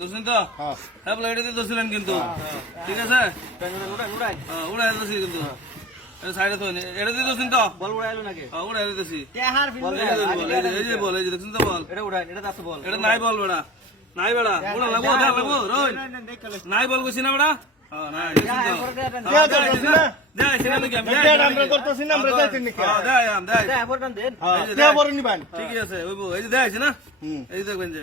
দোষিন তো হ্যাঁ বলে এটা দোষিলেন কিন্তু ঠিক আছে উড়াই উড়াই উড়াই কিন্তু ঠিকই আছে দেখবেন যে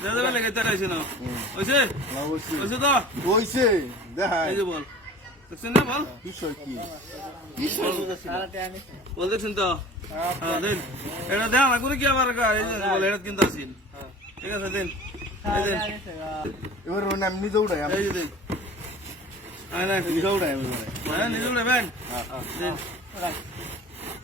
ঠিক আছে নাই নিজে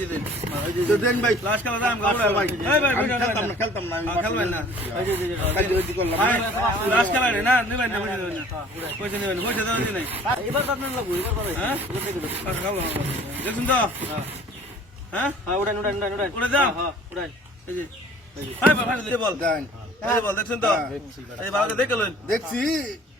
ఇది దేని by last colour am cover by A by కల్తం కల్తం నా కల్తం నా కల్తి కల్తి కొల్లం లాస్ట్ కలర్ నా ను వెన్న వెన్న కొంచెం వెన్న కొంచెం దొది నై ఇబర్ కర్నన్ లగు ఇబర్ బై హ దేసం దా హ హ ఉడన్ ఉడన్ ఉడన్ ఉడన్ ఉడ దా హ wooden A hi bye final they ball they ball దేసం దా ఏ బాల్ దే కలన్ దేసి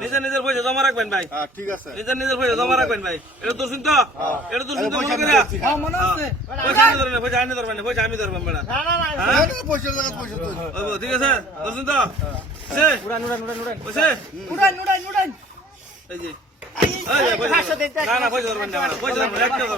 নিজের নিজের পয়সা জমা রাখবেন ভাই ঠিক আছে নিজের নিজের পয়সা জমা রাখবেন ভাই এটা তোর শুনতো এটা তোর শুনতো মনে করে পয়সা আমি ধরবেন পয়সা আমি ধরবেন পয়সা আমি ধরবেন ম্যাডাম ঠিক আছে তোর শুনতো না না পয়সা ধরবেন না পয়সা ধরবেন